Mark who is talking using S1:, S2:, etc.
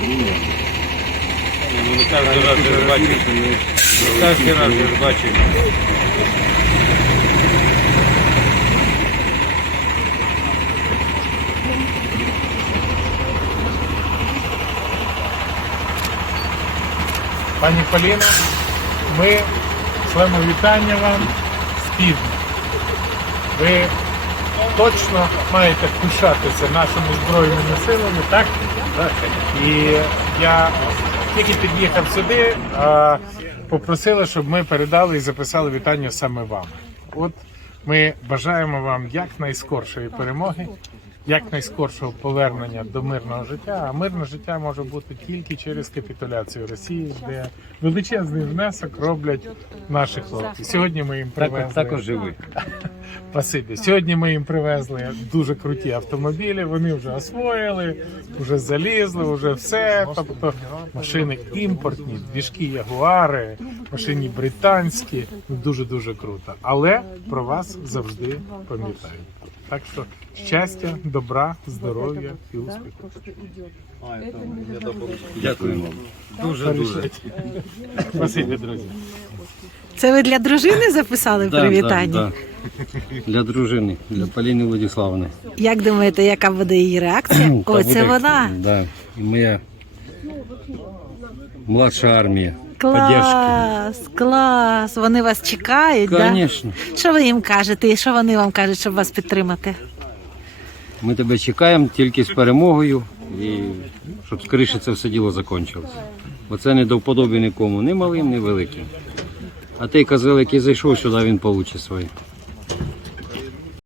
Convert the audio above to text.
S1: Ну, не кожен раз я ж бачив. Не кожен раз я ж бачив.
S2: Пані Поліно, ми шлемо вітання вам з півдня. Ви точно маєте пишатися нашими Збройними силами, так? Так. І я тільки під'їхав сюди, попросили, щоб ми передали і записали вітання саме вам. От ми бажаємо вам якнайскоршої перемоги, якнайскоршого повернення до мирного життя. А мирне життя може бути тільки через капітуляцію Росії, де величезний внесок роблять наші хлопці. Сьогодні ми їм привезли...
S1: Також живі.
S2: Спасибі. Сьогодні ми їм привезли дуже круті автомобілі, вони вже освоїли, вже залізли, вже все. Тобто машини імпортні, двіжки Ягуари, машини британські. Дуже-дуже круто. Але про вас завжди пам'ятають. Так що щастя, добра, здоров'я і успіху.
S1: Дякуємо. Дуже-дуже.
S2: Спасибі, друзі.
S3: Це ви для дружини записали привітання?
S1: Да. Для дружини, для Поліни Владиславовни.
S3: Як думаєте, яка буде її реакція? О, це вона.
S1: Да. І моя младша армія.
S3: Клас, клас. Вони вас чекають, так?
S1: Звісно.
S3: Да? Що ви їм кажете і що вони вам кажуть, щоб вас підтримати?
S1: Ми тебе чекаємо тільки з перемогою і щоб скоріше це все діло закінчилося. Бо це не до вподоби нікому, ні малим, ні великим. А той козел, який зайшов сюди, він получить своє.